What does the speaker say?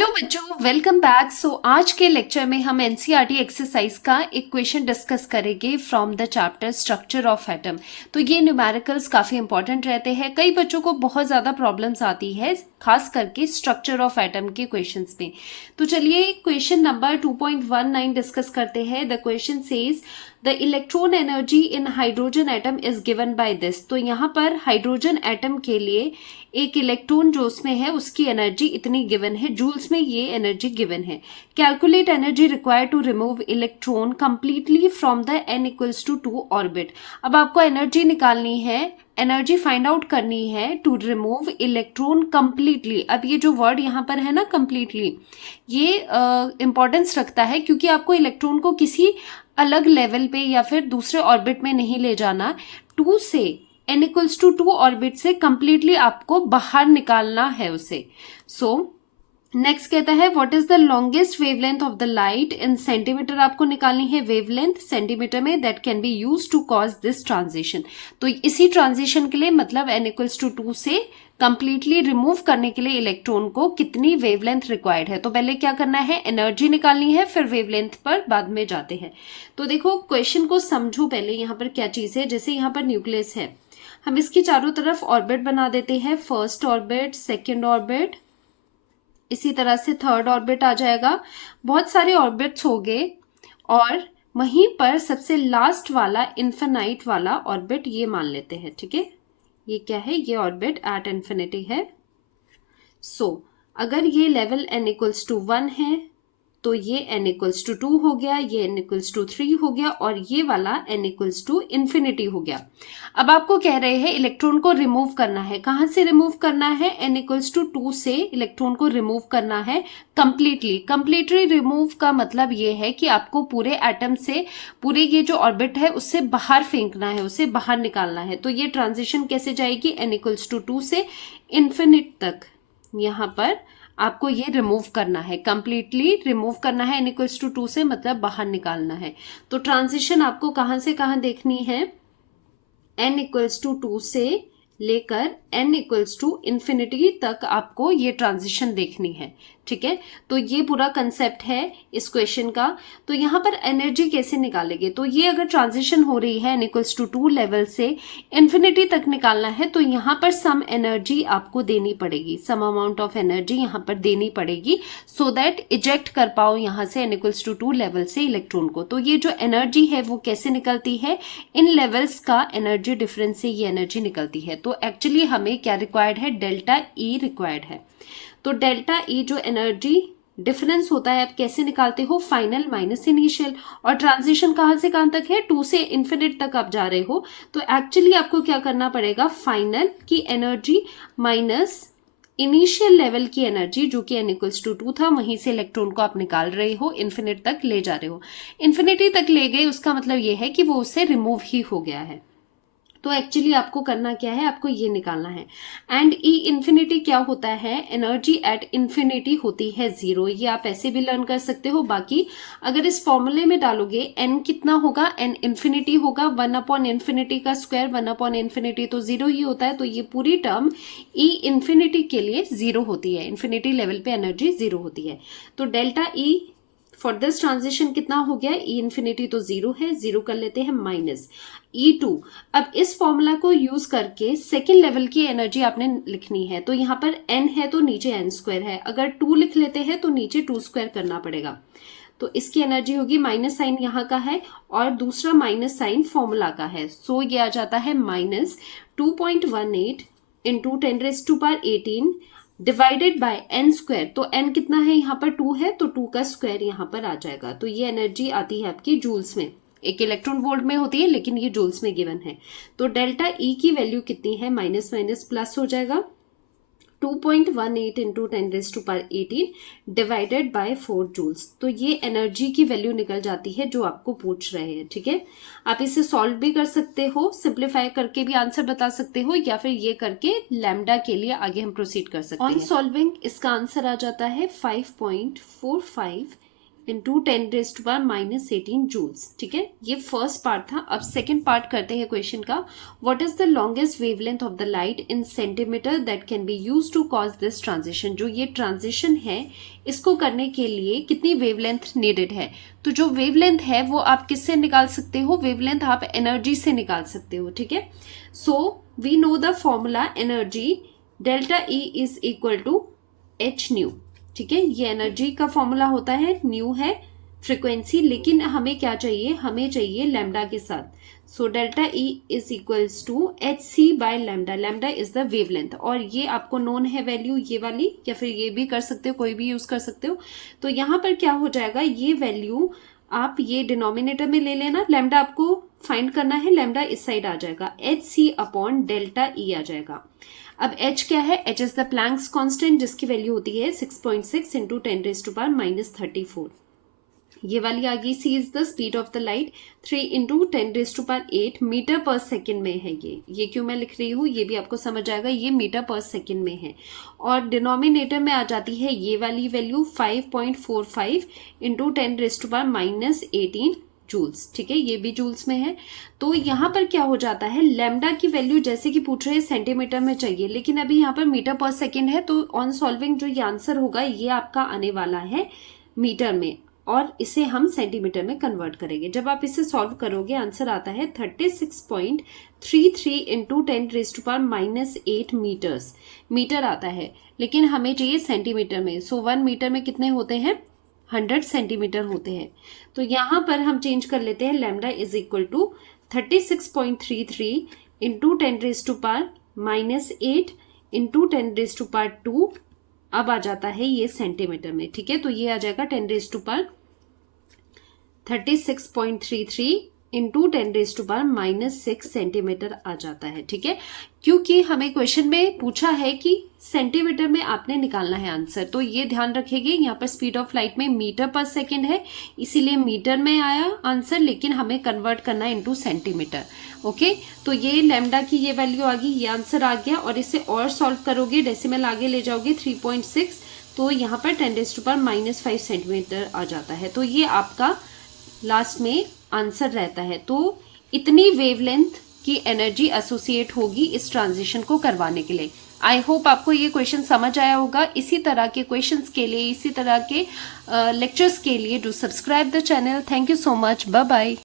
Hello बच्चों, welcome back. आज के लेक्चर में हम एनसीईआरटी एक्सरसाइज का एक क्वेश्चन डिस्कस करेंगे from the chapter structure of atom. तो ये न्यूमेरिकल्स काफ़ी इंपॉर्टेंट रहते हैं। कई बच्चों को बहुत ज़्यादा प्रॉब्लम्स आती है खास करके स्ट्रक्चर ऑफ एटम के क्वेश्चंस में। तो चलिए क्वेश्चन नंबर 2.19 डिस्कस करते हैं। The question says the electron energy in hydrogen atom is given by this. तो यहाँ पर हाइड्रोजन एटम के लिए एक इलेक्ट्रॉन जो उसमें है उसकी एनर्जी इतनी गिवन है, जूल्स में ये एनर्जी गिवन है। Calculate energy required to remove electron completely from the n equals to 2 orbit. अब आपको एनर्जी निकालनी है, एनर्जी फाइंड आउट करनी है टू रिमूव इलेक्ट्रॉन कंप्लीटली। अब ये जो वर्ड यहाँ पर है ना कंप्लीटली, ये इंपॉर्टेंस रखता है क्योंकि आपको इलेक्ट्रॉन को किसी अलग लेवल पे या फिर दूसरे ऑर्बिट में नहीं ले जाना। 2 से n इक्वल्स टू 2 ऑर्बिट से कंप्लीटली आपको बाहर निकालना है उसे। नेक्स्ट कहता है what is the longest wavelength of the light in centimetre. आपको निकालनी है वेवलेंथ सेंटीमीटर में that can be use to cause this transition. तो इसी ट्रांजिशन के लिए मतलब n इक्वल्स टू 2 से कंप्लीटली रिमूव करने के लिए इलेक्ट्रॉन को कितनी वेवलेंथ रिक्वायर्ड है। तो पहले क्या करना है, एनर्जी निकालनी है, फिर वेवलेंथ पर बाद में जाते हैं। तो देखो क्वेश्चन को समझो पहले, यहाँ पर क्या चीज है। जैसे यहाँ पर न्यूक्लियस है, हम इसकी चारों तरफ ऑर्बिट बना देते हैं। फर्स्ट ऑर्बिट, सेकेंड ऑर्बिट, इसी तरह से थर्ड ऑर्बिट आ जाएगा। बहुत सारे ऑर्बिट्स हो गए और वहीं पर सबसे लास्ट वाला इन्फिनाइट वाला ऑर्बिट ये मान लेते हैं। ठीक है, ये क्या है, ये ऑर्बिट एट इन्फिनिटी है। अगर ये लेवल n इक्वल्स टू 1 है तो ये n इक्वल्स टू 2 हो गया, ये n इक्वल्स टू 3 हो गया और ये वाला n इक्वल्स टू इन्फिनिटी हो गया। अब आपको कह रहे हैं इलेक्ट्रॉन को रिमूव करना है। कहां से रिमूव करना है, n इक्वल्स टू 2 से इलेक्ट्रॉन को रिमूव करना है कंप्लीटली। कंप्लीटली रिमूव का मतलब ये है कि आपको पूरे एटम से, पूरे ये जो ऑर्बिट है उससे बाहर फेंकना है, उसे बाहर निकालना है। तो ये ट्रांजिशन कैसे जाएगी, n इक्वल्स टू 2 से इन्फिनिट तक यहाँ पर आपको ये रिमूव करना है, कंप्लीटली रिमूव करना है। n इक्वल्स टू 2 से मतलब बाहर निकालना है। तो ट्रांजिशन आपको कहां से कहां देखनी है, n इक्वल्स टू 2 से लेकर n इक्वल्स टू इन्फिनिटी तक आपको ये ट्रांजिशन देखनी है। ठीक है, तो ये पूरा कंसेप्ट है इस क्वेश्चन का। तो यहाँ पर एनर्जी कैसे निकालेंगे, तो ये अगर ट्रांजिशन हो रही है n इक्वल्स टू 2 लेवल से इन्फिनिटी तक निकालना है तो यहाँ पर सम एनर्जी आपको देनी पड़ेगी, सम अमाउंट ऑफ एनर्जी यहाँ पर देनी पड़ेगी सो दैट इजेक्ट कर पाओ यहाँ से n इक्वल्स टू 2 लेवल से इलेक्ट्रॉन को। तो ये जो एनर्जी है वो कैसे निकलती है, इन लेवल्स का एनर्जी डिफरेंस से ये एनर्जी निकलती है। तो एक्चुअली हमें क्या रिक्वायर्ड है, डेल्टा ई रिक्वायर्ड है। तो डेल्टा ई जो एनर्जी डिफरेंस होता है, आप कैसे निकालते हो, फाइनल माइनस इनिशियल। और ट्रांजिशन कहां से कहां तक है, 2 से इन्फिनिट तक आप जा रहे हो। तो एक्चुअली आपको क्या करना पड़ेगा, फाइनल की एनर्जी माइनस इनिशियल लेवल की एनर्जी जो कि n इक्वल्स टू 2 था, वहीं से इलेक्ट्रॉन को आप निकाल रहे हो, इन्फिनिट तक ले जा रहे हो। इन्फिनिटी तक ले गए उसका मतलब ये है कि वो उससे रिमूव ही हो गया है। तो एक्चुअली आपको करना क्या है, आपको ये निकालना है। एंड ई इन्फिनिटी क्या होता है, एनर्जी एट इन्फिनिटी होती है 0। ये आप ऐसे भी लर्न कर सकते हो। बाकी अगर इस फॉर्मूले में डालोगे n कितना होगा, n इन्फिनिटी होगा, 1 अपॉन इन्फिनिटी का स्क्वायर, 1 अपॉन इन्फिनिटी तो 0 ही होता है। तो ये पूरी टर्म ई इन्फिनिटी के लिए 0 होती है, इन्फिनिटी लेवल पे एनर्जी 0 होती है। तो delta E for this transition कितना हो गया, ई इन्फिनिटी तो 0 है, 0 कर लेते हैं माइनस E2। अब इस फॉर्मूला को यूज करके सेकेंड लेवल की एनर्जी आपने लिखनी है। तो यहाँ पर n है तो नीचे n स्क्वायर है, अगर 2 लिख लेते हैं तो नीचे 2 स्क्वायर करना पड़ेगा। तो इसकी एनर्जी होगी, माइनस साइन यहाँ का है और दूसरा माइनस साइन फॉर्मूला का है। सो ये आ जाता है minus 2.18 into 10⁻18 divided by n square. तो n कितना है, यहाँ पर 2 है तो 2 का स्क्वायर यहाँ पर आ जाएगा। तो ये एनर्जी आती है आपकी जूल्स में, एक इलेक्ट्रॉन वोल्ट में होती है लेकिन ये जूल्स में गिवन है। तो डेल्टा ई की वैल्यू कितनी है, माइनस माइनस प्लस हो जाएगा, 2.18 इंटू 10⁻18 डिवाइडेड बाय 4 जूल्स। तो ये एनर्जी की वैल्यू निकल जाती है जो आपको पूछ रहे हैं। ठीक है, आप इसे सॉल्व भी कर सकते हो, सिंप्लीफाई करके भी आंसर बता सकते हो, या फिर ये करके लैम्डा के लिए आगे हम प्रोसीड कर सकते हैं। ऑन सॉल्विंग इसका आंसर आ जाता है 5.45 इंटू 10⁻⁻18 जूल्स। ठीक है, ये फर्स्ट पार्ट था। अब सेकेंड पार्ट करते हैं क्वेश्चन का। What is the longest wavelength of the light in centimetre that can be use to cause this transition. जो ये ट्रांजिशन है इसको करने के लिए कितनी वेवलेंथ नीडेड है। तो जो वेवलेंथ है वो आप किससे निकाल सकते हो, वेवलेंथ आप एनर्जी से निकाल सकते हो। ठीक है, so we know the formula energy delta E is equal to h nu. ठीक है, ये एनर्जी का फॉर्मूला होता है, न्यू है फ्रीक्वेंसी, लेकिन हमें क्या चाहिए, हमें चाहिए लैम्डा के साथ। So delta E is equals to h c by lambda. Lambda is the wavelength और ये आपको नोन है वैल्यू ये वाली, या फिर ये भी कर सकते हो, कोई भी यूज कर सकते हो। तो यहाँ पर क्या हो जाएगा, ये वैल्यू आप ये डिनोमिनेटर में ले लेना, लैम्डा आपको फाइंड करना है, लैम्डा इस साइड आ जाएगा, H C upon delta E आ जाएगा। अब h क्या है, h is the Planck's constant जिसकी वैल्यू होती है 6.6 इंटू 10⁻⁻34। ये वाली आ गई। c is the speed of the light 3 into 10⁸ metre per second में है। ये क्यों मैं लिख रही हूँ ये भी आपको समझ आएगा, ये मीटर पर सेकेंड में है। और डिनोमिनेटर में आ जाती है ये वाली वैल्यू 5.45 इंटू 10⁻⁻18 जूल्स। ठीक है, ये भी जूल्स में है। तो यहाँ पर क्या हो जाता है, लैम्डा की वैल्यू जैसे कि पूछ रहे हैं सेंटीमीटर में चाहिए, लेकिन अभी यहाँ पर मीटर पर सेकेंड है, तो ऑन सॉल्विंग जो ये आंसर होगा ये आपका आने वाला है मीटर में, और इसे हम सेंटीमीटर में कन्वर्ट करेंगे। जब आप इसे सॉल्व करोगे आंसर आता है 36.33 इंटू 10⁻⁻8 मीटर्स। मीटर आता है, लेकिन हमें चाहिए सेंटीमीटर में। सो 1 मीटर में कितने होते हैं, 100 सेंटीमीटर होते हैं। तो यहाँ पर हम चेंज कर लेते हैं, lambda is equal to 36.33 into 10⁻⁻8 into 10⁻²। अब आ जाता है ये सेंटीमीटर में। ठीक है, तो ये आ जाएगा 10⁻36.33 इंटू 10⁻6 सेंटीमीटर आ जाता है। ठीक है, क्योंकि हमें क्वेश्चन में पूछा है कि सेंटीमीटर में आपने निकालना है आंसर, तो ये ध्यान रखेंगे। यहाँ पर स्पीड ऑफ लाइट में मीटर पर सेकेंड है, इसीलिए मीटर में आया आंसर, लेकिन हमें कन्वर्ट करना है इंटू सेंटीमीटर। ओके, तो ये लैम्डा की ये वैल्यू आ गई, ये आंसर आ गया। और इसे और सॉल्व करोगे, डेसिमल आगे ले जाओगे 3.6, तो यहाँ पर 10⁻⁻5 सेंटीमीटर आ जाता है। तो ये आपका लास्ट में आंसर रहता है। तो इतनी वेवलेंथ की एनर्जी एसोसिएट होगी इस ट्रांजिशन को करवाने के लिए। आई होप आपको ये क्वेश्चन समझ आया होगा। इसी तरह के क्वेश्चंस के लिए, इसी तरह के लेक्चर्स के लिए do subscribe the channel. Thank you so much, bye bye.